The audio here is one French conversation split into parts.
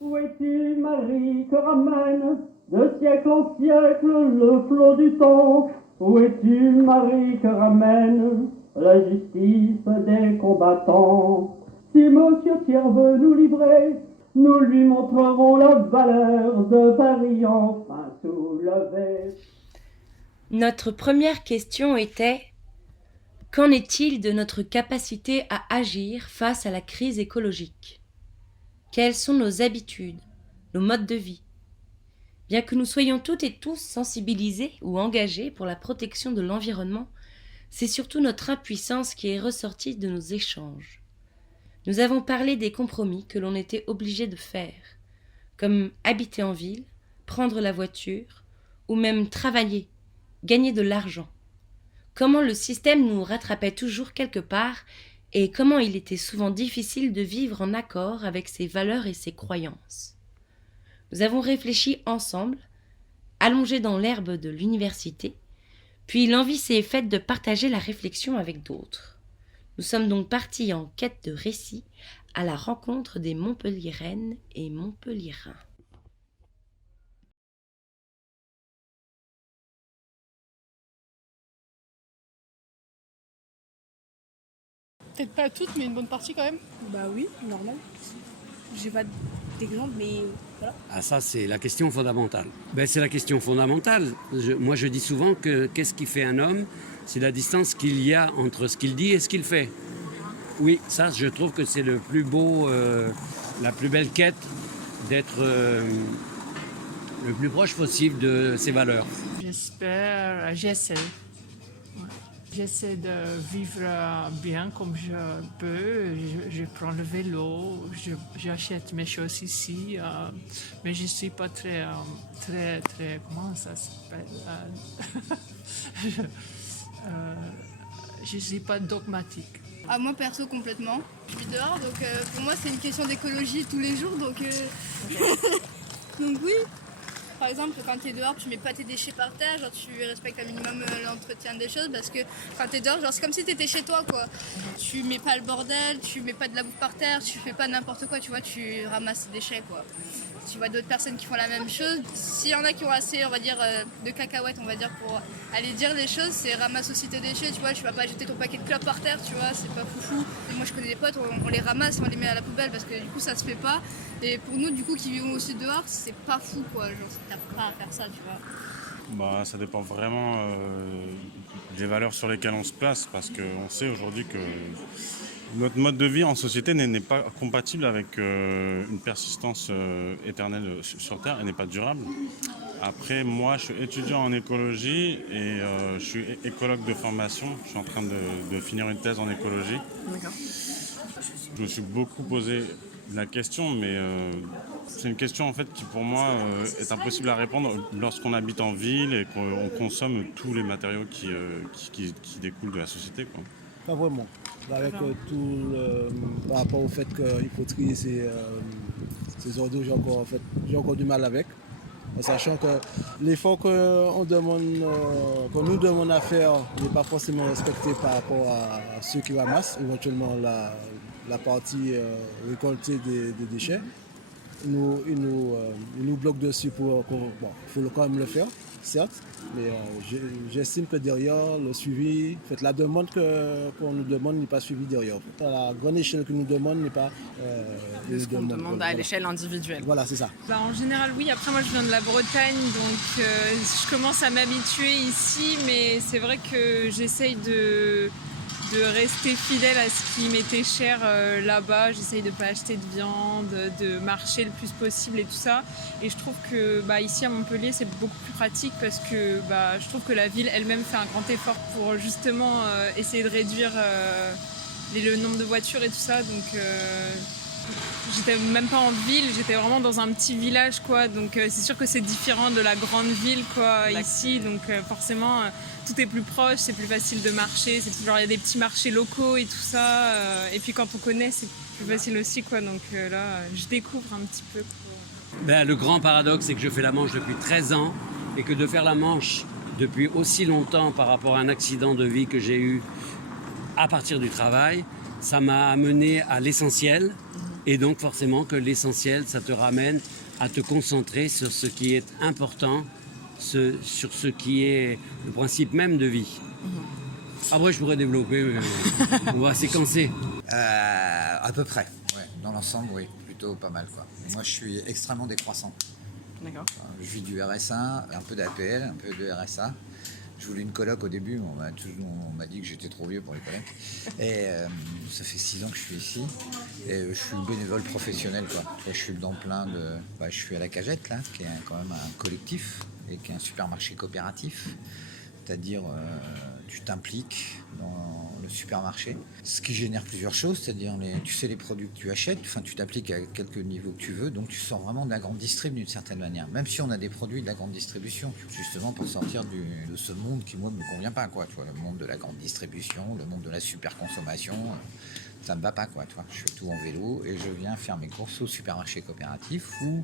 Où es-tu, Marie, que ramène de siècle en siècle le flot du temps? Où es-tu, Marie, que ramène la justice des combattants? Si Monsieur Thiers veut nous livrer, nous lui montrerons la valeur de Paris enfin soulevé. Notre première question était: qu'en est-il de notre capacité à agir face à la crise écologique? Quelles sont nos habitudes, nos modes de vie? Bien que nous soyons toutes et tous sensibilisés ou engagés pour la protection de l'environnement, c'est surtout notre impuissance qui est ressortie de nos échanges. Nous avons parlé des compromis que l'on était obligé de faire, comme habiter en ville, prendre la voiture, ou même travailler, gagner de l'argent. Comment le système nous rattrapait toujours quelque part et comment il était souvent difficile de vivre en accord avec ses valeurs et ses croyances. Nous avons réfléchi ensemble, allongés dans l'herbe de l'université, puis l'envie s'est faite de partager la réflexion avec d'autres. Nous sommes donc partis en quête de récits à la rencontre des Montpelliéraines et Montpelliérains. Peut-être pas toutes, mais une bonne partie quand même. Bah oui, normal. J'ai pas d'exemple, mais voilà. Ah ça, c'est la question fondamentale. C'est la question fondamentale. Moi, je dis souvent que qu'est-ce qui fait un homme? C'est la distance qu'il y a entre ce qu'il dit et ce qu'il fait. Oui, ça, je trouve que c'est le plus beau, la plus belle quête d'être le plus proche possible de ses valeurs. J'essaie. Ouais. J'essaie de vivre bien comme je peux. Je prends le vélo, j'achète mes choses ici, mais je ne suis pas très, comment ça s'appelle je ne suis pas dogmatique. Ah, moi perso complètement. Je vis dehors donc pour moi c'est une question d'écologie tous les jours donc donc oui. Par exemple quand tu es dehors tu mets pas tes déchets par terre, genre tu respectes un minimum l'entretien des choses parce que quand tu es dehors genre c'est comme si tu étais chez toi quoi. Tu mets pas le bordel, tu mets pas de la bouffe par terre, tu fais pas n'importe quoi, tu vois, tu ramasses tes déchets quoi. Tu vois d'autres personnes qui font la même chose. S'il y en a qui ont assez, on va dire, de cacahuètes, on va dire, pour aller dire les choses, c'est ramasse aussi tes déchets, tu vois. Tu vas pas jeter ton paquet de clopes par terre, tu vois, c'est pas foufou. Et moi, je connais des potes, on les ramasse et on les met à la poubelle parce que du coup, ça se fait pas. Et pour nous, du coup, qui vivons aussi dehors, c'est pas fou, quoi. Genre, t'as pas à faire ça, tu vois. Ça dépend vraiment des valeurs sur lesquelles on se place parce qu'on sait aujourd'hui que notre mode de vie en société n'est pas compatible avec une persistance éternelle sur Terre et n'est pas durable. Après, moi, je suis étudiant en écologie et je suis écologue de formation. Je suis en train de finir une thèse en écologie. D'accord. Je me suis beaucoup posé la question, mais c'est une question en fait qui pour moi est impossible à répondre lorsqu'on habite en ville et qu'on consomme tous les matériaux qui découlent de la société, quoi. Pas vraiment. Avec par rapport au fait qu'il faut trier ces ordures, j'ai encore du mal avec. En sachant que l'effort qu'on nous demande à faire n'est pas forcément respecté par rapport à ceux qui ramassent, éventuellement la partie récoltée des déchets. Ils nous bloquent dessus il faut quand même le faire, certes, mais j'estime que derrière, le suivi, en fait, la demande qu'on nous demande n'est pas suivie derrière. À la grande échelle que nous demande n'est pas... De ce qu'on demande à l'échelle individuelle. Voilà, c'est ça. En général, oui. Après, moi, je viens de la Bretagne, donc je commence à m'habituer ici, mais c'est vrai que j'essaye de rester fidèle à ce qui m'était cher là-bas. J'essaye de ne pas acheter de viande, de marcher le plus possible et tout ça. Et je trouve que ici à Montpellier, c'est beaucoup plus pratique parce que je trouve que la ville elle-même fait un grand effort pour justement essayer de réduire le nombre de voitures et tout ça. Donc j'étais même pas en ville, j'étais vraiment dans un petit village quoi. Donc c'est sûr que c'est différent de la grande ville quoi ici. Donc forcément tout est plus proche, c'est plus facile de marcher. Il y a des petits marchés locaux et tout ça. Et puis quand on connaît, c'est plus facile aussi quoi. Donc là, je découvre un petit peu quoi. Le grand paradoxe, c'est que je fais la Manche depuis 13 ans et que de faire la Manche depuis aussi longtemps par rapport à un accident de vie que j'ai eu à partir du travail, ça m'a amené à l'essentiel Et donc forcément que l'essentiel, ça te ramène à te concentrer sur ce qui est important, sur ce qui est le principe même de vie. Après, je pourrais développer, mais on va séquencer. À peu près, ouais. Dans l'ensemble, oui, plutôt pas mal, quoi. Moi, je suis extrêmement décroissant. D'accord. Je vis du RSA, un peu d'APL, un peu de RSA. Je voulais une coloc au début, on m'a dit que j'étais trop vieux pour les colocs. Et ça fait 6 ans que je suis ici. Et je suis bénévole professionnel, quoi. Et je suis dans plein de... je suis à la Cagette, là, qui est quand même un collectif et qui est un supermarché coopératif. C'est-à-dire, tu t'impliques dans le supermarché, ce qui génère plusieurs choses, c'est-à-dire, tu sais les produits que tu achètes, tu t'appliques à quelques niveaux que tu veux, donc tu sors vraiment de la grande distrib d'une certaine manière, même si on a des produits de la grande distribution, justement pour sortir de ce monde qui, moi, ne me convient pas, quoi. Tu vois, le monde de la grande distribution, le monde de la super consommation, ça me va pas, quoi. Tu vois, je fais tout en vélo et je viens faire mes courses au supermarché coopératif où,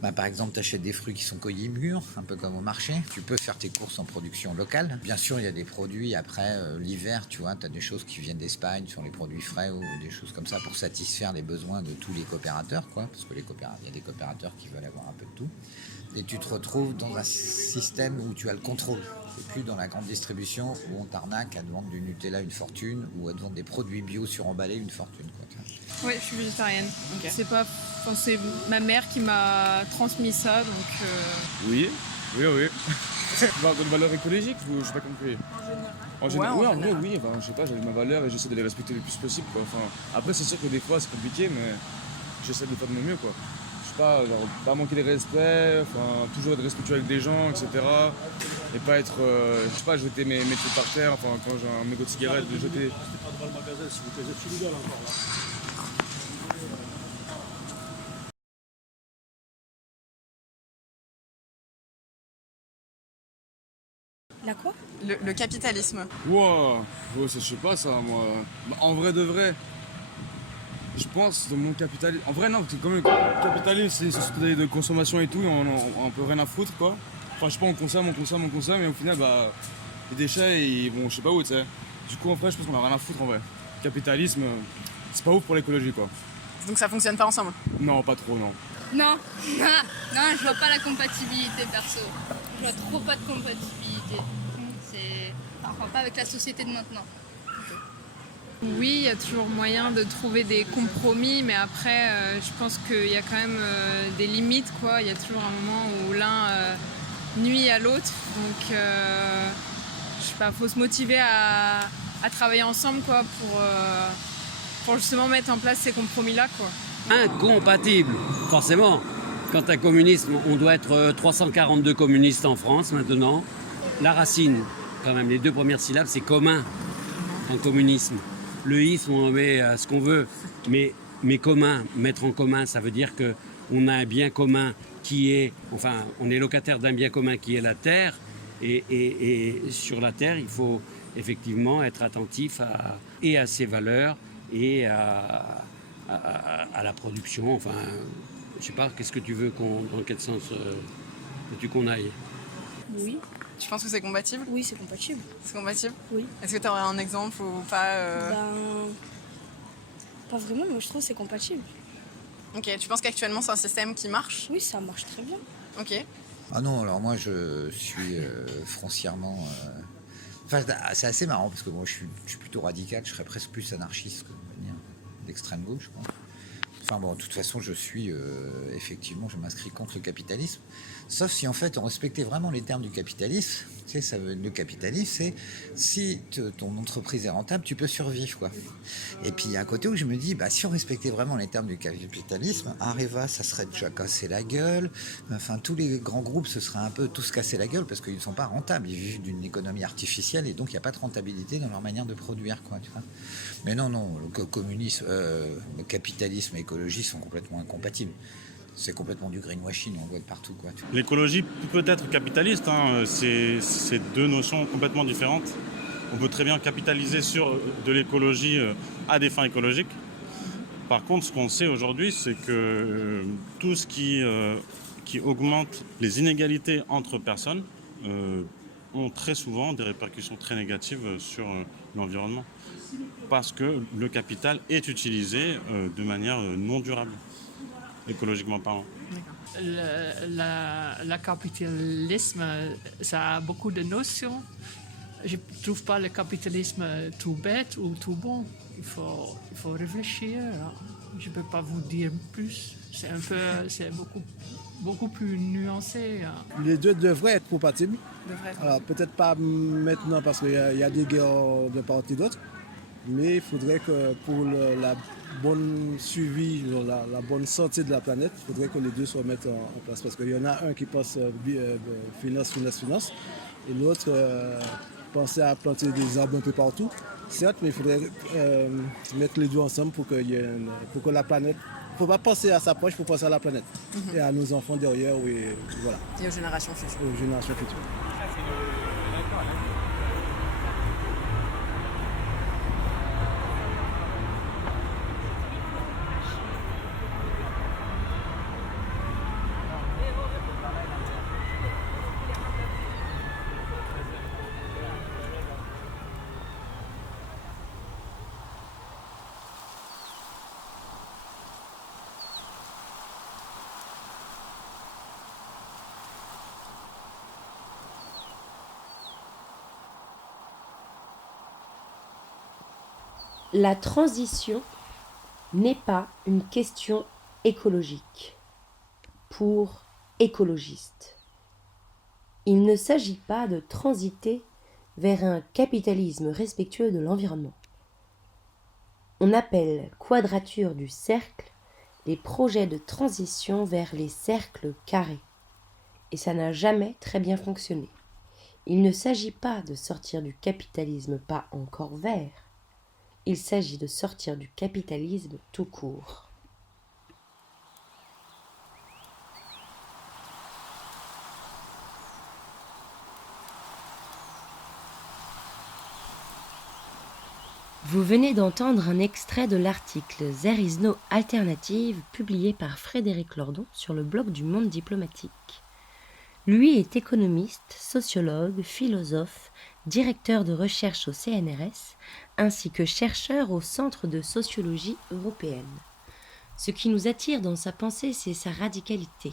par exemple, tu achètes des fruits qui sont cueillis mûrs, un peu comme au marché. Tu peux faire tes courses en production locale. Bien sûr, il y a des produits après l'hiver, tu vois, tu as des choses qui viennent d'Espagne sur les produits frais ou des choses comme ça pour satisfaire les besoins de tous les coopérateurs, quoi, parce que il y a des coopérateurs qui veulent avoir un peu de tout. Et tu te retrouves dans un système où tu as le contrôle. C'est plus dans la grande distribution où on t'arnaque à te vendre du Nutella une fortune ou à te vendre des produits bio suremballés une fortune, quoi. Oui, je suis végétarienne. Ok. C'est ma mère qui m'a transmis ça, donc... Oui. Une valeur écologique, ou je sais pas compris. En général. Ouais, Oui, en en vrai, général. oui. Enfin, je sais pas, j'avais ma valeur et j'essaie de les respecter le plus possible, quoi. Enfin, après, c'est sûr que des fois, c'est compliqué, mais j'essaie de faire de mon mieux, quoi. Je sais pas, genre, pas manquer de respect, enfin, toujours être respectueux avec des gens, etc. Et pas être, je sais pas, jeter mes trucs par terre, enfin, quand j'ai un mégot de cigarette, de jeter. Pas devant le magasin, si vous êtes sous l'idole encore là. La quoi? Le capitalisme. Wow, ouais, ça, je sais pas ça, moi. En vrai de vrai, je pense dans mon capitalisme. En vrai, non, parce que comme le capitalisme, c'est une société de consommation et tout, et on peut rien à foutre, quoi. Enfin, je sais pas, on consomme, et au final, les déchets, ils vont je sais pas où, tu sais. Du coup, en vrai, je pense qu'on a rien à foutre, en vrai. Capitalisme, c'est pas ouf pour l'écologie, quoi. Donc ça fonctionne pas ensemble. Non, pas trop, non. Non, non, je vois pas la compatibilité perso. Je vois trop pas de compatibilité. Enfin, pas avec la société de maintenant. Oui, il y a toujours moyen de trouver des compromis, mais après, je pense qu'il y a quand même des limites, quoi. Il y a toujours un moment où l'un nuit à l'autre, donc je sais pas, faut se motiver à travailler ensemble, quoi, pour justement mettre en place ces compromis-là, quoi. Incompatible, forcément. Quant à communisme, on doit être 342 communistes en France maintenant. La racine, quand même, les 2 premières syllabes, c'est commun en communisme. Le isme, on en met ce qu'on veut, mais commun, mettre en commun, ça veut dire qu'on a un bien commun qui est, enfin, on est locataire d'un bien commun qui est la terre, et sur la terre, il faut effectivement être attentif à ses valeurs et à la production. Enfin, je sais pas, qu'est-ce que tu veux dans quel sens veux-tu qu'on aille? Oui. Tu penses que c'est compatible? Oui, c'est compatible. C'est compatible? Oui. Est-ce que tu aurais un exemple ou pas Pas vraiment, mais je trouve que c'est compatible. Ok, tu penses qu'actuellement c'est un système qui marche? Oui, ça marche très bien. Ok. Ah non, alors moi je suis foncièrement... Enfin, c'est assez marrant parce que moi je suis plutôt radical, je serais presque plus anarchiste que d'extrême gauche, je pense. Enfin bon, de toute façon, je suis effectivement, je m'inscris contre le capitalisme. Sauf si en fait on respectait vraiment les termes du capitalisme. Tu sais, le capitalisme, c'est si ton entreprise est rentable, tu peux survivre, quoi. Et puis il y a un côté où je me dis, si on respectait vraiment les termes du capitalisme, Areva, ça serait déjà cassé la gueule. Enfin, tous les grands groupes se seraient un peu tous cassés la gueule parce qu'ils ne sont pas rentables. Ils vivent d'une économie artificielle et donc il n'y a pas de rentabilité dans leur manière de produire, quoi. Tu vois. Mais non, le communisme, le capitalisme et l'écologie sont complètement incompatibles. C'est complètement du greenwashing, on voit de partout, quoi. L'écologie peut être capitaliste, hein, c'est 2 notions complètement différentes. On peut très bien capitaliser sur de l'écologie à des fins écologiques. Par contre, ce qu'on sait aujourd'hui, c'est que tout ce qui augmente les inégalités entre personnes ont très souvent des répercussions très négatives sur l'environnement. parce que le capital est utilisé de manière non durable, écologiquement parlant. Le capitalisme, ça a beaucoup de notions. Je ne trouve pas le capitalisme tout bête ou tout bon. Il faut réfléchir. Je ne peux pas vous dire plus. C'est beaucoup plus nuancé. Les deux devraient être compatibles. Alors, peut-être pas maintenant parce qu'il y a des guerres de part et d'autre, mais il faudrait que pour la bonne suivi, la bonne santé de la planète, il faudrait que les deux soient mis en place. Parce qu'il y en a un qui pense finance, et l'autre penser à planter des arbres un peu partout. Certes, mais il faudrait mettre les deux ensemble pour que la planète... Il ne faut pas penser à sa poche, il faut penser à la planète. Et à nos enfants derrière, voilà. Et aux générations futures. La transition n'est pas une question écologique pour écologistes. Il ne s'agit pas de transiter vers un capitalisme respectueux de l'environnement. On appelle quadrature du cercle les projets de transition vers les cercles carrés. Et ça n'a jamais très bien fonctionné. Il ne s'agit pas de sortir du capitalisme pas encore vert. Il s'agit de sortir du capitalisme tout court. Vous venez d'entendre un extrait de l'article « There is no alternative » publié par Frédéric Lordon sur le blog du Monde diplomatique. Lui est économiste, sociologue, philosophe, directeur de recherche au CNRS, ainsi que chercheur au Centre de sociologie européenne. Ce qui nous attire dans sa pensée, c'est sa radicalité.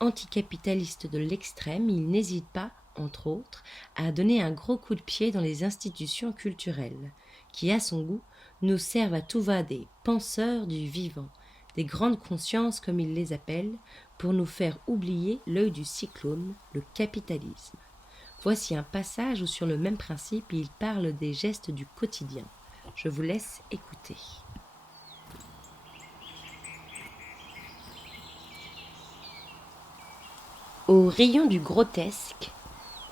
Anticapitaliste de l'extrême, il n'hésite pas, entre autres, à donner un gros coup de pied dans les institutions culturelles, qui, à son goût, nous servent à tout va des penseurs du vivant, des grandes consciences comme il les appelle, pour nous faire oublier l'œil du cyclone, le capitalisme. Voici un passage où sur le même principe il parle des gestes du quotidien. Je vous laisse écouter. Au rayon du grotesque,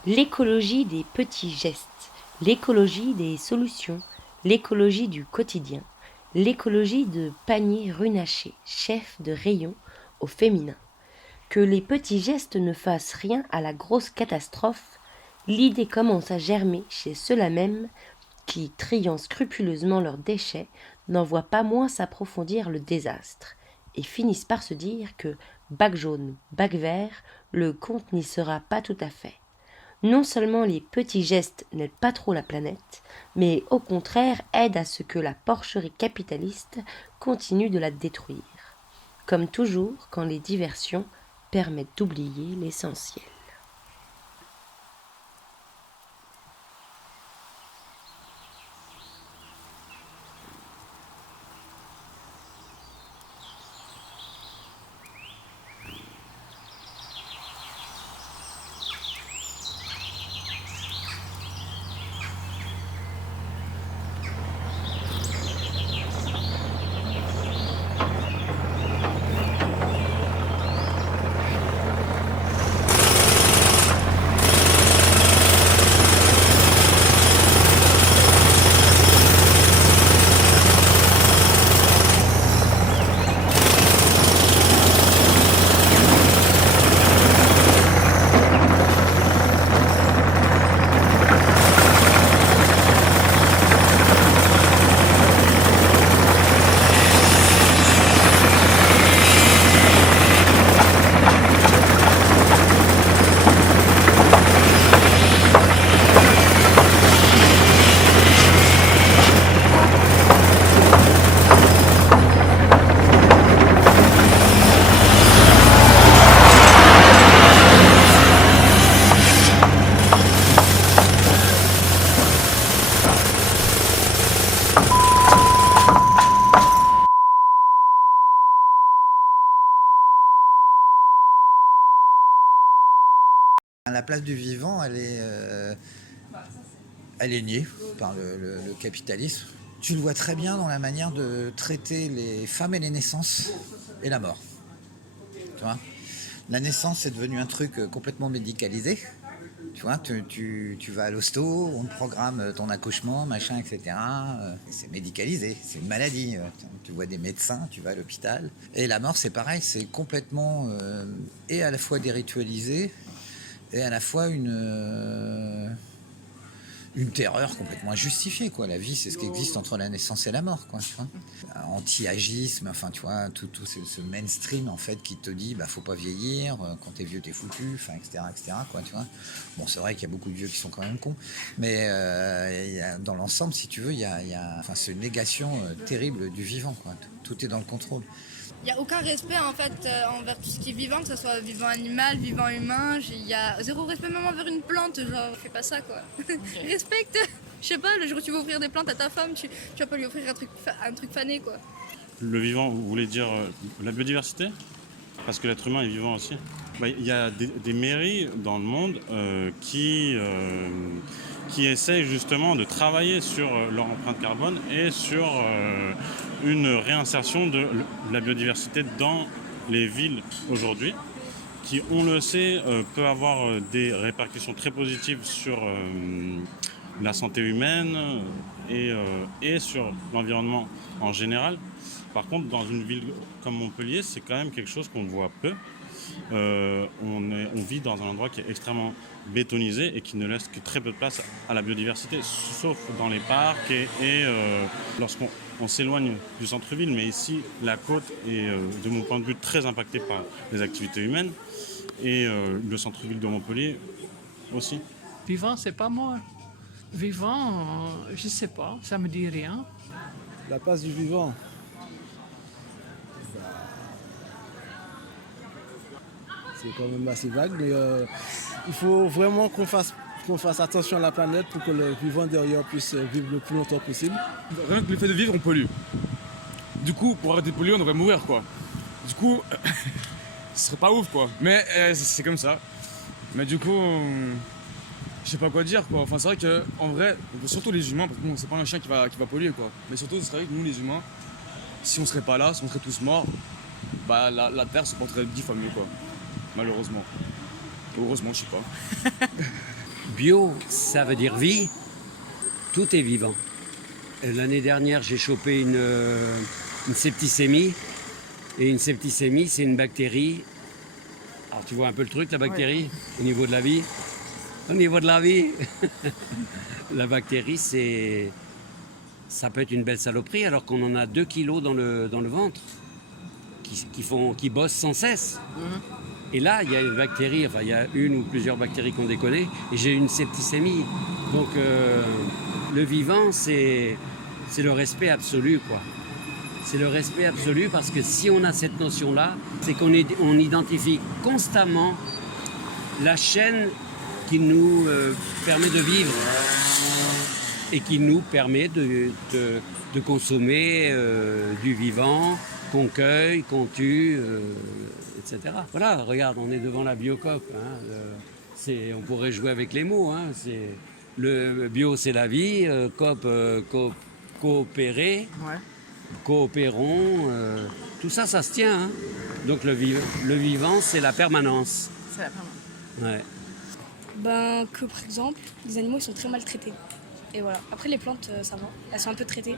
l'écologie des petits gestes, l'écologie des solutions, l'écologie du quotidien, l'écologie de panier runaché, chef de rayon au féminin. Que les petits gestes ne fassent rien à la grosse catastrophe, l'idée commence à germer chez ceux-là même qui, triant scrupuleusement leurs déchets, n'en voient pas moins s'approfondir le désastre, et finissent par se dire que, bac jaune, bac vert, le compte n'y sera pas tout à fait. Non seulement les petits gestes n'aident pas trop la planète, mais au contraire aident à ce que la porcherie capitaliste continue de la détruire. Comme toujours quand les diversions permettent d'oublier l'essentiel. la place du vivant, elle est niée par le capitalisme. Tu le vois très bien dans la manière de traiter les femmes et les naissances et la mort. Tu vois, la naissance est devenu un truc complètement médicalisé. Tu vois, tu vas à l'hosto, on te programme ton accouchement, machin, etc. C'est médicalisé, c'est une maladie. Tu vois des médecins, tu vas à l'hôpital. Et la mort, c'est pareil, c'est complètement et à la fois déritualisé et à la fois une terreur complètement injustifiée, quoi. La vie, c'est ce qui existe entre la naissance et la mort, quoi, tu vois. Anti-agisme, enfin, tu vois, tout ce mainstream, en fait, qui te dit, faut pas vieillir, quand t'es vieux, t'es foutu, enfin, etc., quoi, tu vois. Bon, c'est vrai qu'il y a beaucoup de vieux qui sont quand même cons, mais dans l'ensemble, si tu veux, c'est une négation terrible du vivant, quoi. Tout est dans le contrôle. Il n'y a aucun respect en fait envers tout ce qui est vivant, que ce soit vivant animal, vivant humain. Il y a zéro respect même envers une plante, genre fais pas ça quoi. Okay. Respecte. Je sais pas, le jour où tu vas offrir des plantes à ta femme, tu vas pas lui offrir un truc fané quoi. Le vivant, vous voulez dire la biodiversité? Parce que l'être humain est vivant aussi. Il y a des mairies dans le monde qui essayent justement de travailler sur leur empreinte carbone et sur une réinsertion de la biodiversité dans les villes aujourd'hui, qui, on le sait, peut avoir des répercussions très positives sur la santé humaine et sur l'environnement en général. Par contre, dans une ville comme Montpellier, c'est quand même quelque chose qu'on voit peu. On vit dans un endroit qui est extrêmement bétonisé et qui ne laisse que très peu de place à la biodiversité, sauf dans les parcs et lorsqu'on s'éloigne du centre-ville. Mais ici, la côte est, de mon point de vue, très impactée par les activités humaines et le centre-ville de Montpellier aussi. Vivant, c'est pas moi. Vivant, je sais pas, ça me dit rien. La place du vivant. C'est quand même assez vague, mais il faut vraiment qu'on fasse attention à la planète pour que le vivant derrière puisse vivre le plus longtemps possible. Rien que le fait de vivre, on pollue. Du coup, pour arrêter de polluer, on devrait mourir, quoi. Du coup, ce serait pas ouf, quoi. Mais c'est comme ça. Mais du coup, je sais pas quoi dire, quoi. Enfin, c'est vrai qu'en vrai, surtout les humains, parce que bon, c'est pas un chien qui va polluer, quoi. Mais surtout, c'est vrai que nous, les humains, si on serait pas là, si on serait tous morts, la Terre se porterait 10 fois mieux, quoi. Malheureusement. Heureusement, je sais pas. Bio, ça veut dire vie. Tout est vivant. L'année dernière, j'ai chopé une septicémie. Et une septicémie, c'est une bactérie. Alors, tu vois un peu le truc, la bactérie, au niveau de la vie. Au niveau de la vie. La bactérie, ça peut être une belle saloperie, alors qu'on en a 2 kilos dans le ventre, qui bossent sans cesse. Et là, il y a une bactérie, enfin, il y a une ou plusieurs bactéries qu'on déconne, et j'ai une septicémie. Donc, le vivant, c'est le respect absolu, quoi. C'est le respect absolu, parce que si on a cette notion-là, c'est qu'on identifie constamment la chaîne qui nous permet de vivre et qui nous permet de consommer du vivant, qu'on cueille, qu'on tue, etc. Voilà, regarde, on est devant la Biocoop. On pourrait jouer avec les mots. Le bio, c'est la vie. Coopérer. Ouais. Coopérons. Tout ça, ça se tient. Donc le vivant, c'est la permanence. C'est la permanence. Ouais. Que par exemple, les animaux ils sont très maltraités. Et voilà. Après les plantes, ça va. Elles sont un peu traitées.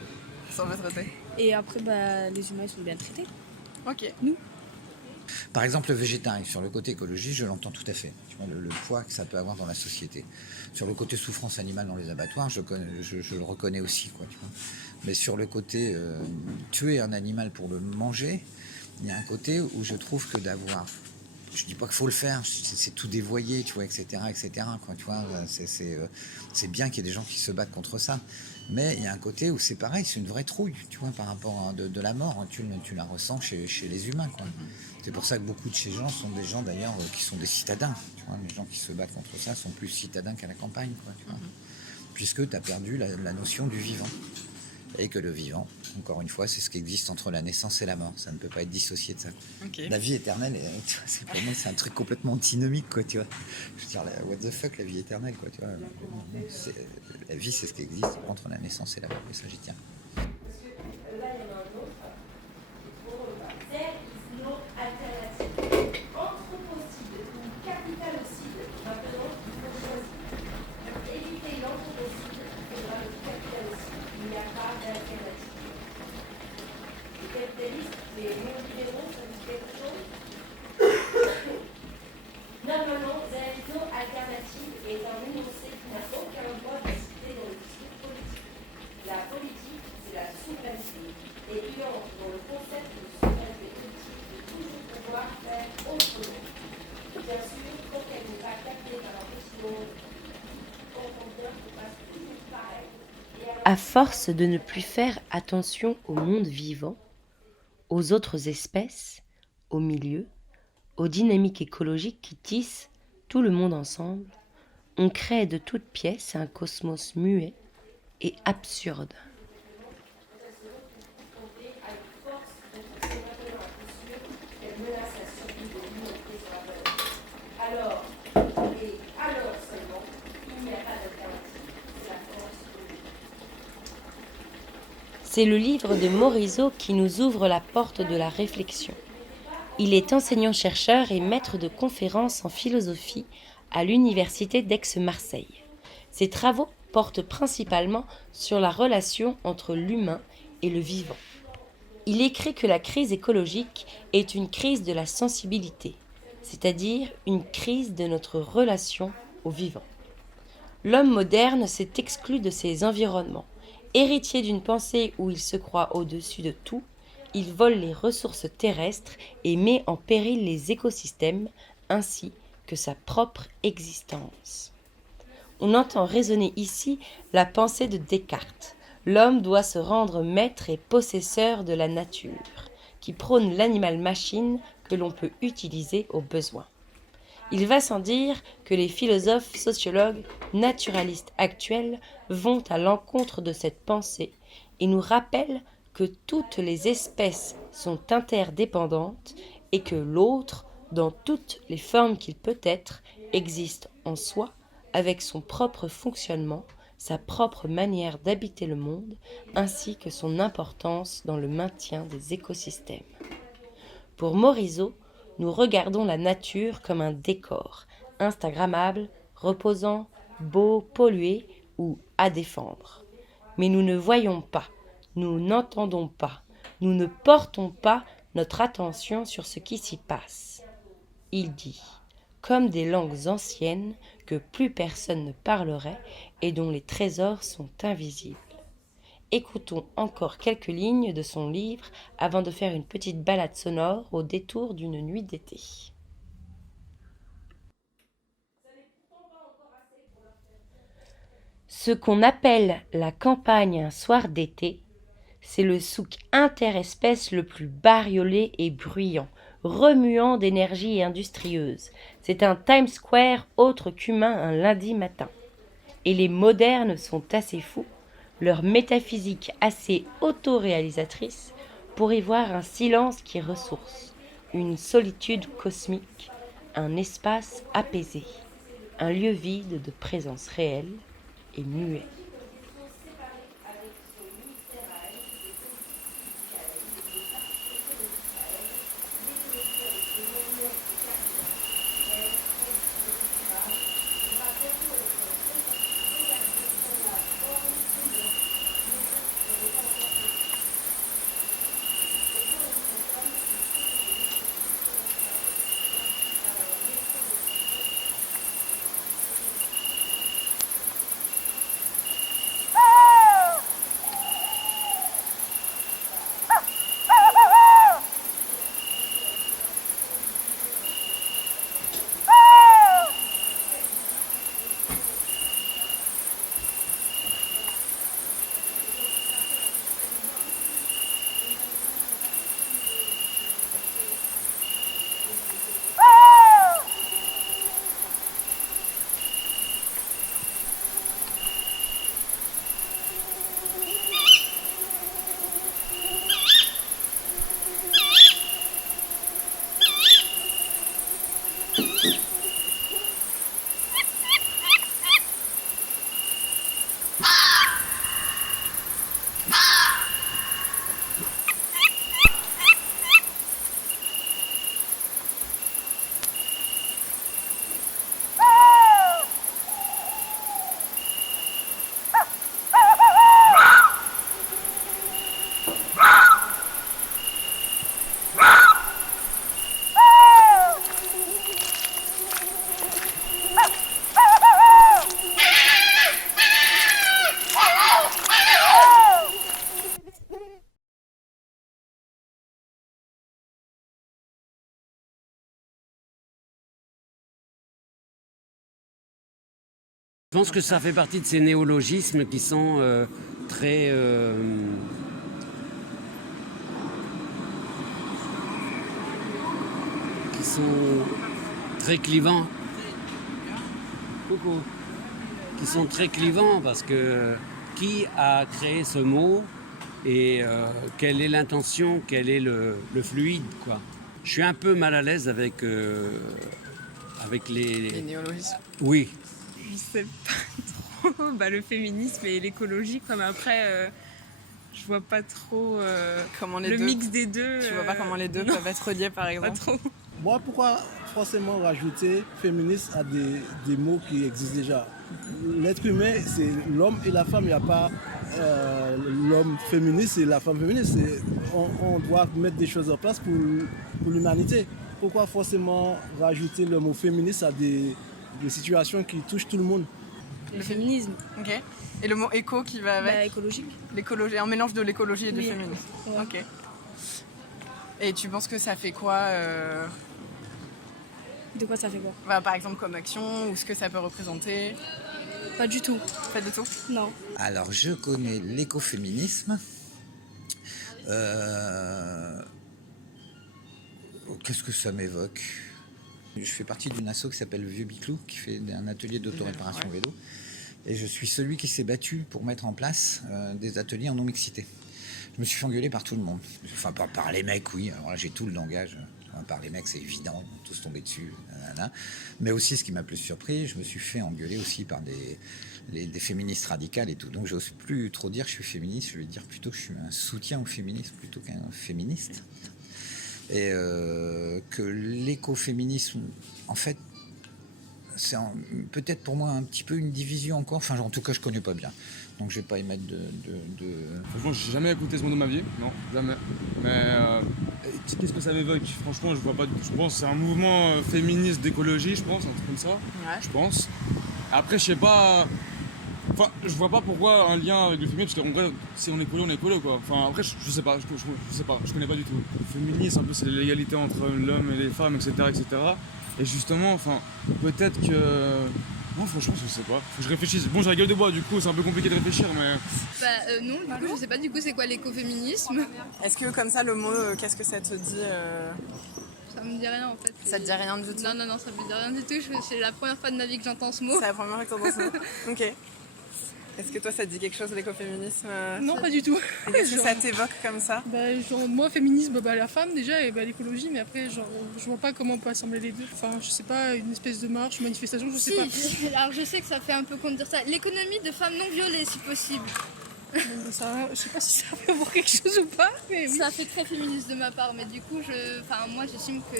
Sans me traiter. Et après, les humains ils sont bien traités. Ok. Nous. Par exemple, le végétarisme, sur le côté écologie, je l'entends tout à fait. Tu vois, le poids que ça peut avoir dans la société. Sur le côté souffrance animale dans les abattoirs, je le reconnais aussi, quoi, tu vois. Mais sur le côté tuer un animal pour le manger, il y a un côté où je trouve que d'avoir... Je dis pas qu'il faut le faire, c'est tout dévoyer, tu vois, etc., quoi, tu vois, c'est bien qu'il y ait des gens qui se battent contre ça. Mais il y a un côté où c'est pareil, c'est une vraie trouille, tu vois, par rapport à de la mort. Tu la ressens chez les humains, quoi. C'est pour ça que beaucoup de ces gens sont des gens, d'ailleurs, qui sont des citadins. Tu vois, les gens qui se battent contre ça sont plus citadins qu'à la campagne, quoi, tu vois. Puisque tu as perdu la notion du vivant. Et que le vivant, encore une fois, c'est ce qui existe entre la naissance et la mort. Ça ne peut pas être dissocié de ça. Ok. La vie éternelle, tu vois, pour moi, c'est un truc complètement antinomique, quoi, tu vois. Je veux dire, what the fuck, la vie éternelle, quoi, tu vois. La vie, c'est ce qui existe entre la naissance et la mort, et ça, j'y tiens. Normalement, réalisation alternative est un énoncé qui n'a aucun droit de citer dans le discours politique. La politique, c'est la souveraineté. Et il entre dans le concept de souveraineté politique de toujours pouvoir faire autrement. Bien sûr, quand elle n'est pas captée par un petit monde, quand on vient, on passe toujours pareil. À force de ne plus faire attention au monde vivant, aux autres espèces, au milieu, aux dynamiques écologiques qui tissent tout le monde ensemble, on crée de toutes pièces un cosmos muet et absurde. C'est le livre de Morisot qui nous ouvre la porte de la réflexion. Il est enseignant-chercheur et maître de conférences en philosophie à l'Université d'Aix-Marseille. Ses travaux portent principalement sur la relation entre l'humain et le vivant. Il écrit que la crise écologique est une crise de la sensibilité, c'est-à-dire une crise de notre relation au vivant. L'homme moderne s'est exclu de ses environnements. Héritier d'une pensée où il se croit au-dessus de tout, il vole les ressources terrestres et met en péril les écosystèmes ainsi que sa propre existence. On entend résonner ici la pensée de Descartes. L'homme doit se rendre maître et possesseur de la nature, qui prône l'animal-machine que l'on peut utiliser au besoin. Il va sans dire que les philosophes, sociologues, naturalistes actuels vont à l'encontre de cette pensée et nous rappellent que toutes les espèces sont interdépendantes et que l'autre, dans toutes les formes qu'il peut être, existe en soi avec son propre fonctionnement, sa propre manière d'habiter le monde, ainsi que son importance dans le maintien des écosystèmes. Pour Morisot, nous regardons la nature comme un décor, instagrammable, reposant, beau, pollué ou à défendre. Mais nous ne voyons pas, nous n'entendons pas, nous ne portons pas notre attention sur ce qui s'y passe. Il dit, comme des langues anciennes que plus personne ne parlerait et dont les trésors sont invisibles. Écoutons encore quelques lignes de son livre avant de faire une petite balade sonore au détour d'une nuit d'été. Ce qu'on appelle la campagne un soir d'été, c'est le souk interespèce le plus bariolé et bruyant, remuant d'énergie industrieuse. C'est un Times Square autre qu'humain un lundi matin. Et les modernes sont assez fous, leur métaphysique assez autoréalisatrice, pour y voir un silence qui ressource, une solitude cosmique, un espace apaisé, un lieu vide de présence réelle et muet. Je pense que ça fait partie de ces néologismes qui sont très... qui sont très clivants. Coucou. Qui sont très clivants parce que qui a créé ce mot et quelle est l'intention, quel est le fluide, quoi. Je suis un peu mal à l'aise avec Les néologismes. Oui. Je sais pas trop. Le féminisme et l'écologie, comme après, je vois pas trop Comment les le deux mix des deux. Tu vois pas comment les deux peuvent être reliés par exemple? Pas trop. Moi, pourquoi forcément rajouter féministe à des mots qui existent déjà? L'être humain, c'est l'homme et la femme. Il n'y a pas l'homme féministe et la femme féministe. On doit mettre des choses en place pour l'humanité. Pourquoi forcément rajouter le mot féministe à des situations qui touchent tout le monde? Le féminisme. Ok. Et le mot éco qui va avec? Écologique. L'écologie, un mélange de l'écologie et du Oui. féminisme. Ouais. Ok. Et tu penses que ça fait quoi De quoi ça fait quoi? par exemple comme action ou ce que ça peut représenter? Pas du tout. Pas du tout? Non. Alors, je connais l'écoféminisme. Qu'est-ce que ça m'évoque? Je fais partie d'une asso qui s'appelle le Vieux Biclou, qui fait un atelier d'autoréparation vélo. Et je suis celui qui s'est battu pour mettre en place des ateliers en non-mixité. Je me suis fait engueuler par tout le monde. Enfin, par les mecs, oui. Alors là, j'ai tout le langage. Par les mecs, c'est évident, on tous tombés dessus. Nanana. Mais aussi, ce qui m'a plus surpris, je me suis fait engueuler aussi par des féministes radicales et tout. Donc, j'ose plus trop dire que je suis féministe. Je vais dire plutôt que je suis un soutien aux féministes plutôt qu'un féministe. Et que l'écoféminisme, en fait, c'est peut-être pour moi un petit peu une division encore. Enfin, en tout cas, je connais pas bien. Donc, je vais pas émettre de... Franchement, j'ai jamais écouté ce mot de ma vie, non, jamais. Mais qu'est-ce que ça m'évoque? Franchement, je vois pas. Je pense que c'est un mouvement féministe d'écologie, je pense, un truc comme ça. Ouais. Je pense. Après, je sais pas. Enfin, je vois pas pourquoi un lien avec le féminisme, parce qu'en vrai, si on est écolo, quoi. Enfin, après, je sais pas, je sais pas, je connais pas du tout. Le féminisme, un peu, c'est l'égalité entre l'homme et les femmes, etc., etc. Et justement, enfin, peut-être que... Non, franchement, je sais pas. Faut que je réfléchisse. Bon, j'ai la gueule de bois, du coup, c'est un peu compliqué de réfléchir, mais... Non, du coup, je sais pas du coup c'est quoi l'écoféminisme. Est-ce que comme ça, le mot, qu'est-ce que ça te dit Ça me dit rien en fait. Ça te dit rien du tout? Non, ça me dit rien du tout. C'est la première fois de ma vie que j'entends ce mot. C'est la première fois que t'entends ce mot. Ok. Est-ce que toi, ça te dit quelque chose, l'écoféminisme? Non, pas du tout. Et qu'est-ce que ça t'évoque comme ça? Moi, féminisme, la femme déjà, et l'écologie, mais après, je vois pas comment on peut assembler les deux. Enfin, je sais pas, une espèce de marche, manifestation, je sais pas. Alors je sais que ça fait un peu con de dire ça. L'économie de femmes non violées, si possible. Je sais pas si ça fait pour quelque chose ou pas, mais oui. Ça fait très féministe de ma part, mais du coup, moi j'estime que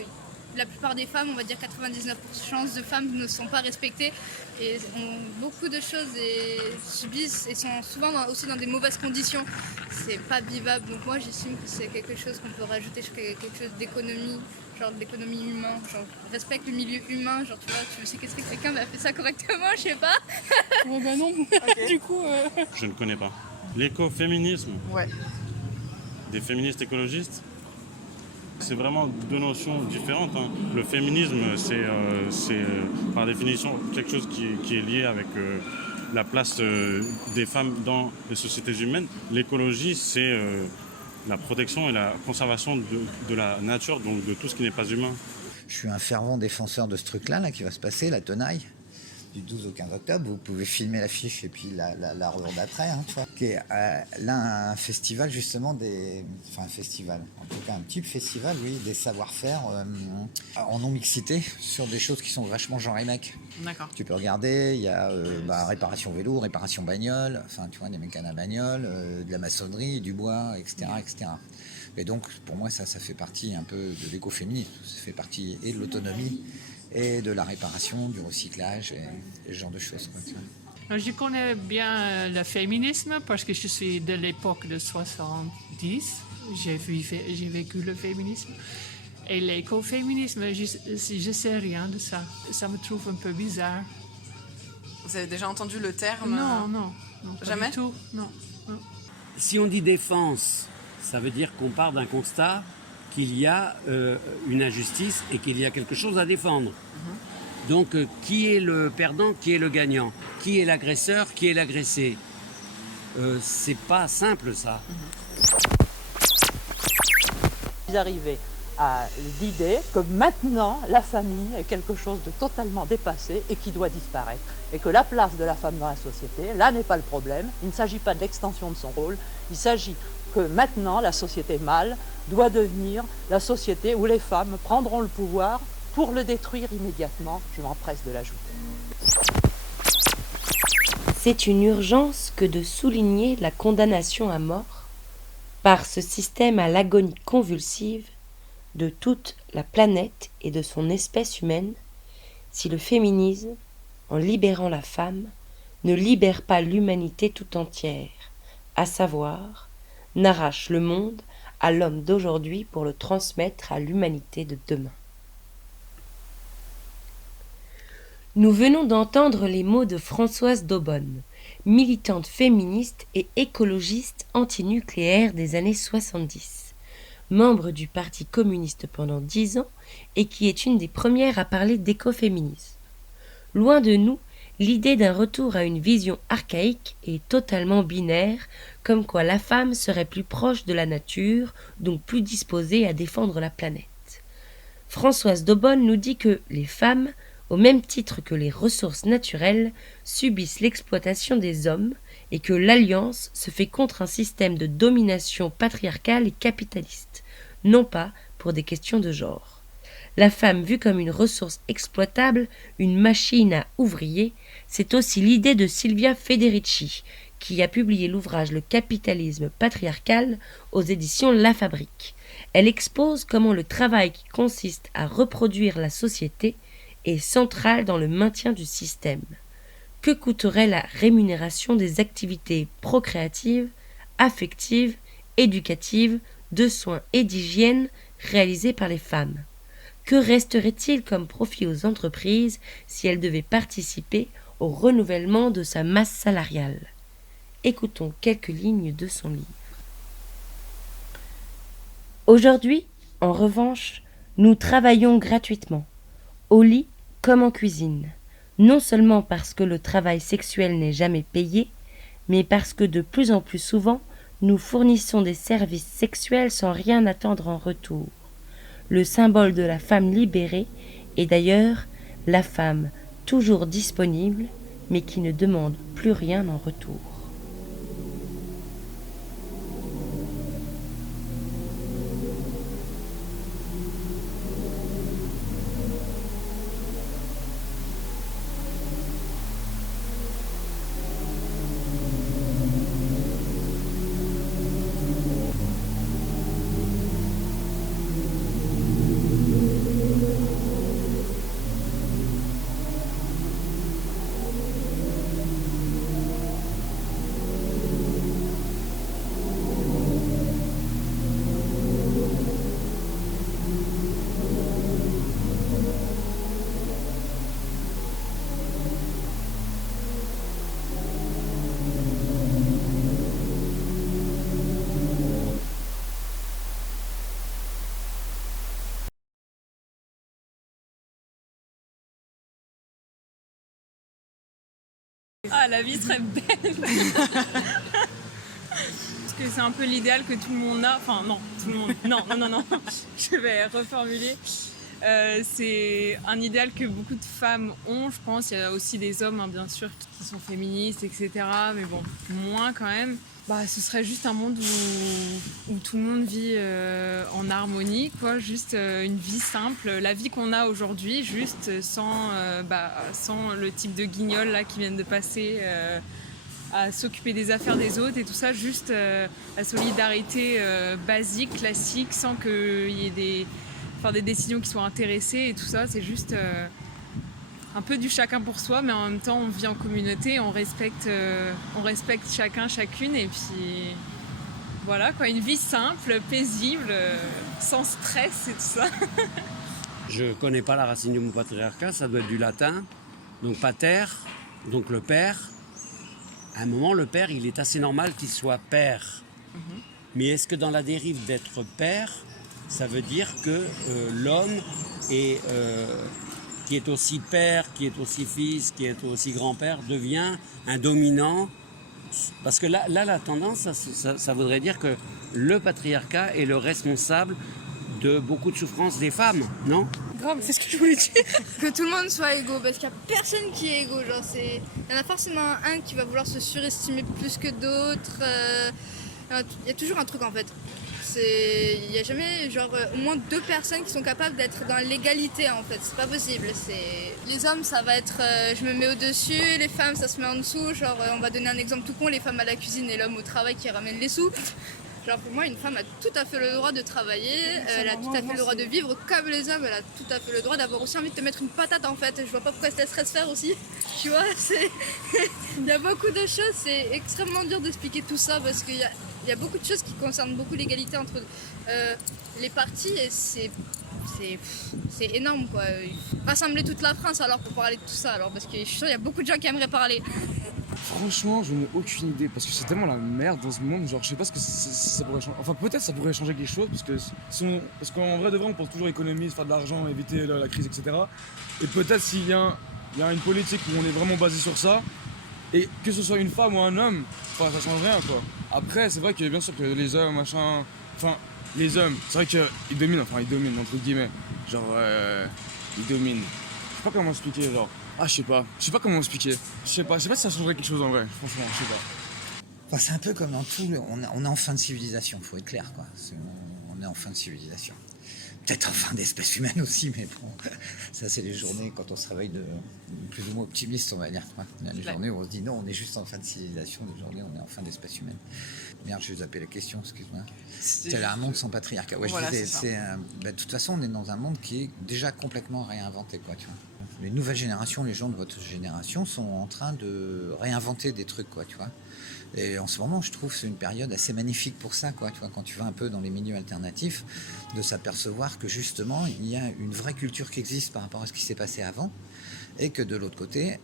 la plupart des femmes, on va dire 99% de femmes ne sont pas respectées et ont beaucoup de choses et subissent et sont souvent aussi dans des mauvaises conditions. C'est pas vivable, donc moi j'estime que c'est quelque chose qu'on peut rajouter sur quelque chose d'économie, genre de l'économie humaine, genre respecte le milieu humain, genre tu vois, tu veux séquestrer quelqu'un, fait ça correctement, je sais pas. Non, du coup... Je ne connais pas. L'écoféminisme? Ouais. Des féministes écologistes? C'est vraiment deux notions différentes. Hein. Le féminisme, c'est par définition quelque chose qui est lié avec la place des femmes dans les sociétés humaines. L'écologie, c'est la protection et la conservation de la nature, donc de tout ce qui n'est pas humain. Je suis un fervent défenseur de ce truc-là qui va se passer, la tenaille. du 12 au 15 octobre. Vous pouvez filmer l'affiche et puis la revendre après, hein, tu vois. Qui est là un festival justement enfin un festival, en tout cas un petit festival, oui, des savoir-faire en non-mixité sur des choses qui sont vachement genre mec. D'accord. Tu peux regarder, il y a réparation vélo, réparation bagnole, enfin tu vois, des mécanes à bagnole, de la maçonnerie, du bois, etc., etc. Et donc pour moi ça fait partie un peu de l'écoféminisme, ça fait partie et de l'autonomie et de la réparation, du recyclage et ce genre de choses, quoi, tu vois. Je connais bien le féminisme parce que je suis de l'époque de 70. J'ai vécu le féminisme. Et l'écoféminisme, je sais rien de ça. Ça me trouve un peu bizarre. Vous avez déjà entendu le terme? Non, jamais du tout, non. Si on dit défense, ça veut dire qu'on part d'un constat qu'il y a une injustice et qu'il y a quelque chose à défendre. Donc, qui est le perdant, qui est le gagnant? Qui est l'agresseur, qui est l'agressé? C'est pas simple, ça. Vous arrivez à l'idée que maintenant, la famille est quelque chose de totalement dépassé et qui doit disparaître. Et que la place de la femme dans la société, là n'est pas le problème. Il ne s'agit pas de l'extension de son rôle. Il s'agit que maintenant, la société mâle doit devenir la société où les femmes prendront le pouvoir pour le détruire immédiatement, je m'empresse de l'ajouter. C'est une urgence que de souligner la condamnation à mort, par ce système à l'agonie convulsive, de toute la planète et de son espèce humaine, si le féminisme, en libérant la femme, ne libère pas l'humanité tout entière, à savoir, n'arrache le monde à l'homme d'aujourd'hui pour le transmettre à l'humanité de demain. Nous venons d'entendre les mots de Françoise d'Aubonne, militante féministe et écologiste antinucléaire des années 70, membre du Parti communiste pendant 10 ans et qui est une des premières à parler d'écoféminisme. Loin de nous, l'idée d'un retour à une vision archaïque et totalement binaire, comme quoi la femme serait plus proche de la nature, donc plus disposée à défendre la planète. Françoise d'Aubonne nous dit que les femmes, au même titre que les ressources naturelles, subissent l'exploitation des hommes et que l'alliance se fait contre un système de domination patriarcale et capitaliste, non pas pour des questions de genre. La femme vue comme une ressource exploitable, une machine à ouvrier, c'est aussi l'idée de Silvia Federici, qui a publié l'ouvrage Le capitalisme patriarcal aux éditions La Fabrique. Elle expose comment le travail qui consiste à reproduire la société est central dans le maintien du système. Que coûterait la rémunération des activités procréatives, affectives, éducatives, de soins et d'hygiène réalisées par les femmes? Que resterait-il comme profit aux entreprises si elles devaient participer au renouvellement de sa masse salariale? Écoutons quelques lignes de son livre. Aujourd'hui, en revanche, nous travaillons gratuitement, au lit comme en cuisine, non seulement parce que le travail sexuel n'est jamais payé, mais parce que de plus en plus souvent, nous fournissons des services sexuels sans rien attendre en retour. Le symbole de la femme libérée est d'ailleurs la femme toujours disponible, mais qui ne demande plus rien en retour. Ah, la vie serait belle. Parce que c'est un peu l'idéal que tout le monde a. Enfin, non, tout le monde. Non. Je vais reformuler. C'est un idéal que beaucoup de femmes ont, je pense. Il y a aussi des hommes, hein, bien sûr, qui sont féministes, etc. Mais bon, moins quand même. Ce serait juste un monde où tout le monde vit en harmonie, quoi. Juste une vie simple, la vie qu'on a aujourd'hui, juste sans le type de guignols là, qui viennent de passer à s'occuper des affaires des autres et tout ça, juste la solidarité basique, classique, sans qu'il y ait des décisions qui soient intéressées et tout ça. C'est juste un peu du chacun pour soi, mais en même temps on vit en communauté, on respecte chacun, chacune, et puis voilà quoi, une vie simple, paisible, sans stress et tout ça. Je connais pas la racine du mot patriarcat, ça doit être du latin, donc pater, donc le père. À un moment, le père, il est assez normal qu'il soit père. Mais est-ce que dans la dérive d'être père, ça veut dire que l'homme est... qui est aussi père, qui est aussi fils, qui est aussi grand-père, devient un dominant. Parce que là la tendance, ça voudrait dire que le patriarcat est le responsable de beaucoup de souffrances des femmes, non ? Grave, c'est ce que je voulais dire. Que tout le monde soit égaux, parce qu'il n'y a personne qui est égaux. Il y en a forcément un qui va vouloir se surestimer plus que d'autres. Il y a toujours un truc en fait. Il n'y a jamais au moins 2 personnes qui sont capables d'être dans l'égalité en fait, c'est pas possible. Les hommes ça va être je me mets au-dessus, les femmes ça se met en dessous, on va donner un exemple tout con, les femmes à la cuisine et l'homme au travail qui ramène les sous. Pour moi une femme a tout à fait le droit de travailler, elle a tout à fait le droit de vivre comme les hommes, elle a tout à fait le droit d'avoir aussi envie de te mettre une patate en fait, je vois pas pourquoi elle se laisserait se faire aussi, tu vois, il y a beaucoup de choses, c'est extrêmement dur d'expliquer tout ça parce qu'il y a beaucoup de choses qui concernent beaucoup l'égalité entre les partis et c'est énorme quoi. Il faut rassembler toute la France alors pour parler de tout ça alors parce que je suis sûre qu'il y a beaucoup de gens qui aimeraient parler. Franchement, je n'ai aucune idée parce que c'est tellement la merde dans ce monde. Genre, je sais pas ce que ça pourrait changer. Enfin, peut-être ça pourrait changer quelque chose parce qu'en vrai de vrai, on pense toujours économiser, faire de l'argent, éviter la crise, etc. Et peut-être s'il y a une politique où on est vraiment basé sur ça, et que ce soit une femme ou un homme, ça change rien quoi. Après, c'est vrai que bien sûr que les hommes, machin. Enfin, les hommes, c'est vrai qu'ils dominent, entre guillemets. Genre, ils dominent. Je sais pas comment expliquer, genre. Je sais pas comment expliquer. Je sais pas si ça changerait quelque chose en vrai, franchement, je sais pas. Enfin, c'est un peu comme dans tout, on est en fin de civilisation, faut être clair quoi. On est en fin de civilisation. Peut-être en fin d'espèce humaine aussi, mais bon, ça c'est les journées quand on se réveille de plus ou moins optimiste, on va dire. Il y a les journées où on se dit non, on est juste en fin de civilisation, les journées où on est en fin d'espèce humaine. Merde, je vais zapper la question, excuse-moi. C'est un monde sans patriarcat. Ouais, voilà, je disais, de toute façon, on est dans un monde qui est déjà complètement réinventé, quoi, tu vois. Les nouvelles générations, les gens de votre génération sont en train de réinventer des trucs, quoi, tu vois. Et en ce moment, je trouve que c'est une période assez magnifique pour ça, quoi, tu vois, quand tu vas un peu dans les milieux alternatifs, de s'apercevoir que justement, il y a une vraie culture qui existe par rapport à ce qui s'est passé avant, et que de l'autre côté,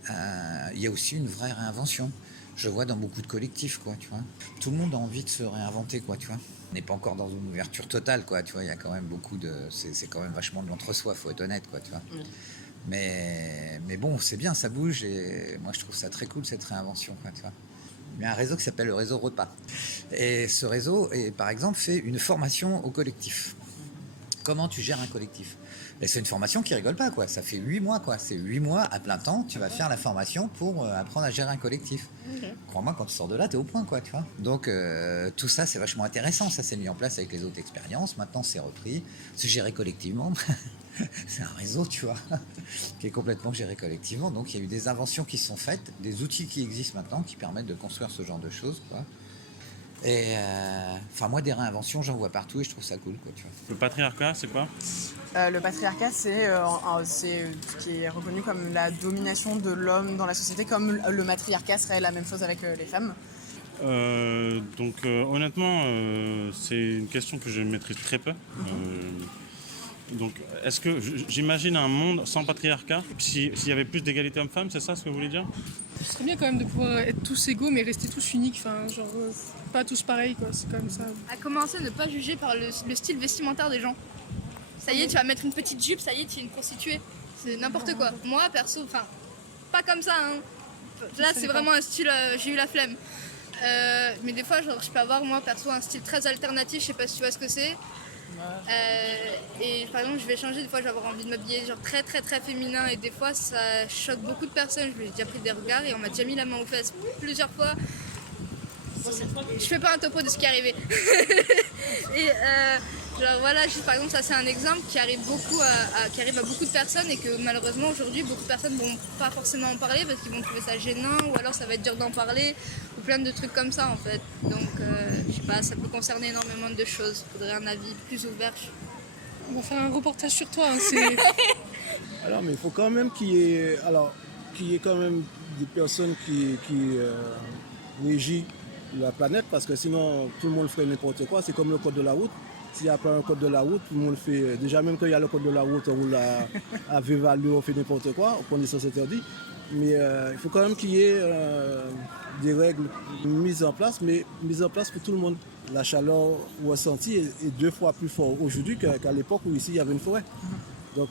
il y a aussi une vraie réinvention. Je vois dans beaucoup de collectifs, quoi, tu vois. Tout le monde a envie de se réinventer, quoi, tu vois. On n'est pas encore dans une ouverture totale, quoi, tu vois. Il y a quand même beaucoup de... C'est quand même vachement de l'entre-soi, faut être honnête, quoi, tu vois. Oui. Mais bon, c'est bien, ça bouge, et moi, je trouve ça très cool, cette réinvention, quoi, tu vois. Il y a un réseau qui s'appelle le réseau Repas. Et ce réseau, par exemple, fait une formation au collectif. Comment tu gères un collectif ? Et c'est une formation qui rigole pas, quoi. Ça fait 8 mois, quoi. C'est 8 mois à plein temps, tu vas faire la formation pour apprendre à gérer un collectif. Okay. Crois-moi, quand tu sors de là, t'es au point, quoi, tu vois. Donc, tout ça, c'est vachement intéressant. Ça s'est mis en place avec les autres expériences. Maintenant, c'est repris. C'est géré collectivement. C'est un réseau, tu vois, qui est complètement géré collectivement. Donc, il y a eu des inventions qui sont faites, des outils qui existent maintenant, qui permettent de construire ce genre de choses, quoi. Et moi, des réinventions, j'en vois partout et je trouve ça cool, quoi, tu vois. Le patriarcat, c'est quoi ? Le patriarcat, c'est ce qui est reconnu comme la domination de l'homme dans la société, comme le matriarcat serait la même chose avec les femmes. Honnêtement, c'est une question que je maîtrise très peu. Donc, est-ce que j'imagine un monde sans patriarcat, s'il y avait plus d'égalité homme-femme, c'est ça ce que vous voulez dire ? Ce serait bien quand même de pouvoir être tous égaux, mais rester tous uniques, enfin, genre pas tous pareils, quoi, c'est comme ça. À commencer à ne pas juger par le style vestimentaire des gens. Ça y est, tu vas mettre une petite jupe, ça y est, tu es une prostituée. C'est n'importe quoi. Moi, perso, enfin, pas comme ça, hein. Là, c'est vraiment un style, j'ai eu la flemme. Mais des fois, genre, je peux avoir, moi, perso, un style très alternatif, je sais pas si tu vois ce que c'est. Et par exemple, je vais changer, des fois je vais avoir envie de m'habiller genre très très très féminin et des fois ça choque beaucoup de personnes. J'ai déjà pris des regards et on m'a déjà mis la main aux fesses plusieurs fois. Je fais pas un topo de ce qui est arrivé. Et genre voilà, juste par exemple, ça c'est un exemple qui arrive qui arrive à beaucoup de personnes et que malheureusement aujourd'hui beaucoup de personnes vont pas forcément en parler parce qu'ils vont trouver ça gênant ou alors ça va être dur d'en parler ou plein de trucs comme ça en fait. Donc je sais pas, ça peut concerner énormément de choses. Il faudrait un avis plus ouvert. On va faire un reportage sur toi. Hein, Alors, mais il faut quand même qu'il y ait quand même des personnes qui régissent la planète, parce que sinon tout le monde ferait n'importe quoi. C'est comme le code de la route. S'il n'y a pas un code de la route, tout le monde fait. Déjà, même quand il y a le code de la route, on roule à vive allure, on fait n'importe quoi, on connaît ça interdit. Mais il faut quand même qu'il y ait des règles mises en place, mais mises en place pour tout le monde. La chaleur ressentie est 2 fois plus forte aujourd'hui qu'à l'époque où ici il y avait une forêt. Donc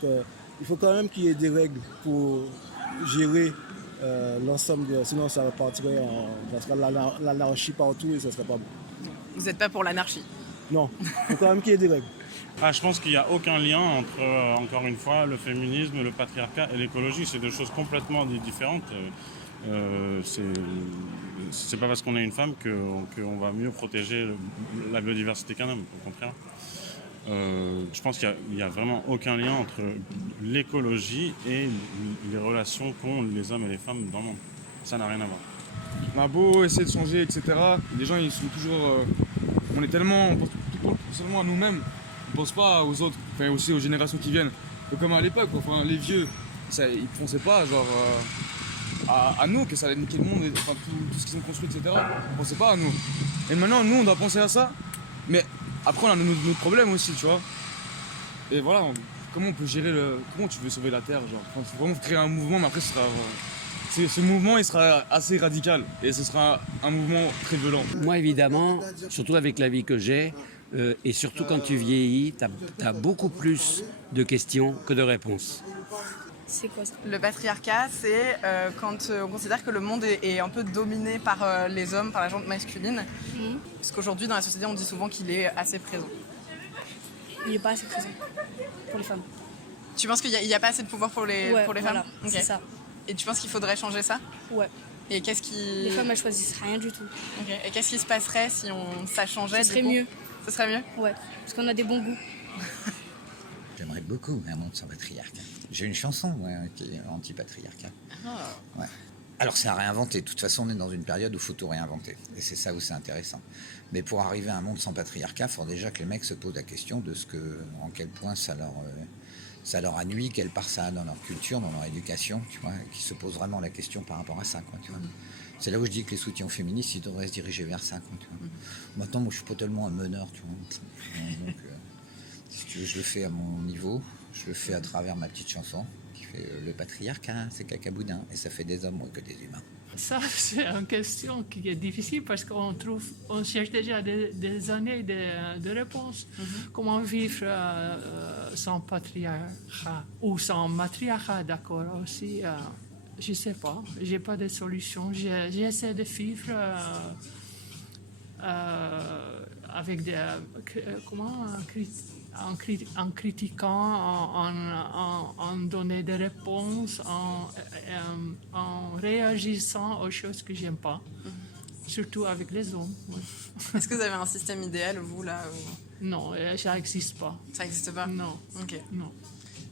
il faut quand même qu'il y ait des règles pour gérer l'ensemble, sinon ça partirait ça sera l'anarchie partout et ça ne serait pas bon. Vous n'êtes pas pour l'anarchie? Non, il faut quand même qu'il y ait des règles. Je pense qu'il n'y a aucun lien entre, encore une fois, le féminisme, le patriarcat et l'écologie. C'est 2 choses complètement différentes. C'est pas parce qu'on est une femme qu'on va mieux protéger la biodiversité qu'un homme, au contraire. Je pense qu'il n'y a vraiment aucun lien entre l'écologie et les relations qu'ont les hommes et les femmes dans le monde. Ça n'a rien à voir. On a beau essayer de changer, etc. Les gens, ils sont toujours... on est tellement... On pense seulement à nous-mêmes. On pense pas aux autres, enfin aussi aux générations qui viennent. Comme à l'époque, enfin, les vieux, ils ne pensaient pas genre... à nous, que ça allait niquer le monde, enfin, tout ce qu'ils ont construit, etc. On pensait pas à nous. Et maintenant, nous, on doit penser à ça. Mais après, on a notre problème aussi, tu vois. Et voilà, comment on peut gérer comment tu veux sauver la Terre, genre. Enfin, faut vraiment créer un mouvement, mais après, ce mouvement, il sera assez radical. Et ce sera un mouvement très violent. Moi, évidemment, surtout avec la vie que j'ai, et surtout quand tu vieillis, tu as beaucoup plus de questions que de réponses. C'est quoi ça? Le patriarcat, c'est quand on considère que le monde est un peu dominé par les hommes, par la gente masculine. Parce qu'aujourd'hui, dans la société, on dit souvent qu'il est assez présent. Il n'est pas assez présent pour les femmes. Tu penses qu'il n'y a pas assez de pouvoir pour les voilà, femmes? c'est ça. Et tu penses qu'il faudrait changer ça? Ouais. Et qu'est-ce qui... Les femmes, elles choisissent rien du tout. Okay. Et qu'est-ce qui se passerait si ça changeait? Ce serait mieux. Ce serait mieux? Ouais, parce qu'on a des bons goûts. J'aimerais beaucoup un monde sans patriarcat. J'ai une chanson, moi, qui est anti-patriarcat. Ouais. Alors c'est à réinventer. De toute façon, on est dans une période où il faut tout réinventer. Et c'est ça où c'est intéressant. Mais pour arriver à un monde sans patriarcat, il faut déjà que les mecs se posent la question de en quel point ça leur a nui, quelle part ça a dans leur culture, dans leur éducation, tu vois, qui se posent vraiment la question par rapport à ça, quoi, tu vois. C'est là où je dis que les soutiens féministes, ils devraient se diriger vers ça, quoi, tu vois. Maintenant, moi, je suis pas tellement un meneur, tu vois. Donc, si tu veux, je le fais à mon niveau, je le fais à travers ma petite chanson qui fait le patriarcat, c'est cacaboudin, et ça fait des hommes moins que des humains. Ça, c'est une question qui est difficile parce qu'on cherche déjà des années de réponses. Comment vivre sans patriarcat ou sans matriarcat, d'accord, aussi. Je ne sais pas, je n'ai pas de solution. J'essaie de vivre avec des... en critiquant, en donnant des réponses, en réagissant aux choses que j'aime pas, surtout avec les hommes. Ouais. Est-ce que vous avez un système idéal, vous, là ou... Non, ça n'existe pas. Ça n'existe pas? Non. Ok. Non.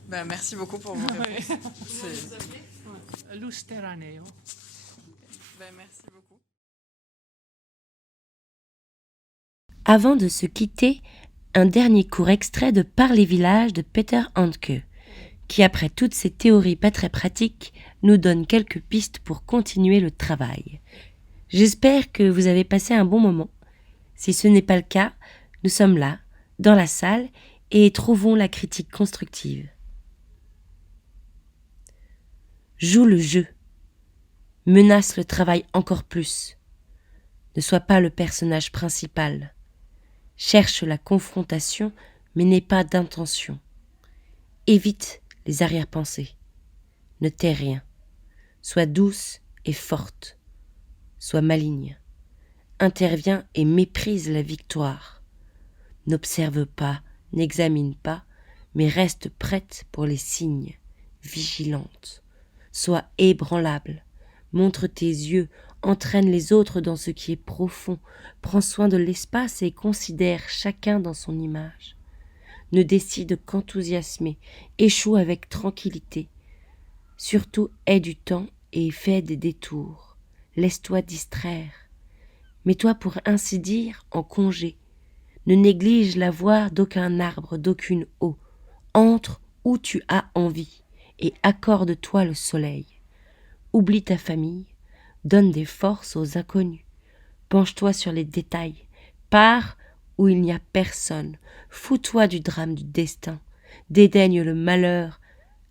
Ben, merci beaucoup pour vos réponses. Lusteraneo. Ben, merci beaucoup. Avant de se quitter, un dernier court extrait de Par les villages de Peter Handke, qui après toutes ces théories pas très pratiques, nous donne quelques pistes pour continuer le travail. J'espère que vous avez passé un bon moment. Si ce n'est pas le cas, nous sommes là, dans la salle, et trouvons la critique constructive. Joue le jeu. Menace le travail encore plus. Ne sois pas le personnage principal. Cherche la confrontation, mais n'aie pas d'intention. Évite les arrière-pensées. Ne tais rien. Sois douce et forte. Sois maligne. Interviens et méprise la victoire. N'observe pas N'examine pas, mais reste prête pour les signes, vigilante. Sois ébranlable, montre tes yeux, entraîne les autres dans ce qui est profond, prends soin de l'espace et considère chacun dans son image. Ne décide qu'enthousiasmer, échoue avec tranquillité. Surtout aie du temps et fais des détours. Laisse-toi distraire. Mets-toi pour ainsi dire en congé. Ne néglige la voie d'aucun arbre, d'aucune eau. Entre où tu as envie et accorde-toi le soleil. Oublie ta famille, donne des forces aux inconnus. Penche-toi sur les détails. Pars où il n'y a personne. Fous-toi du drame du destin. Dédaigne le malheur.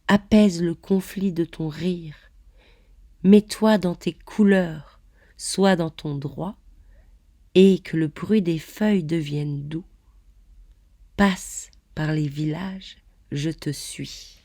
Apaise le conflit de ton rire. Mets-toi dans tes couleurs. Sois dans ton droit. Et que le bruit des feuilles devienne doux. Passe par les villages, je te suis.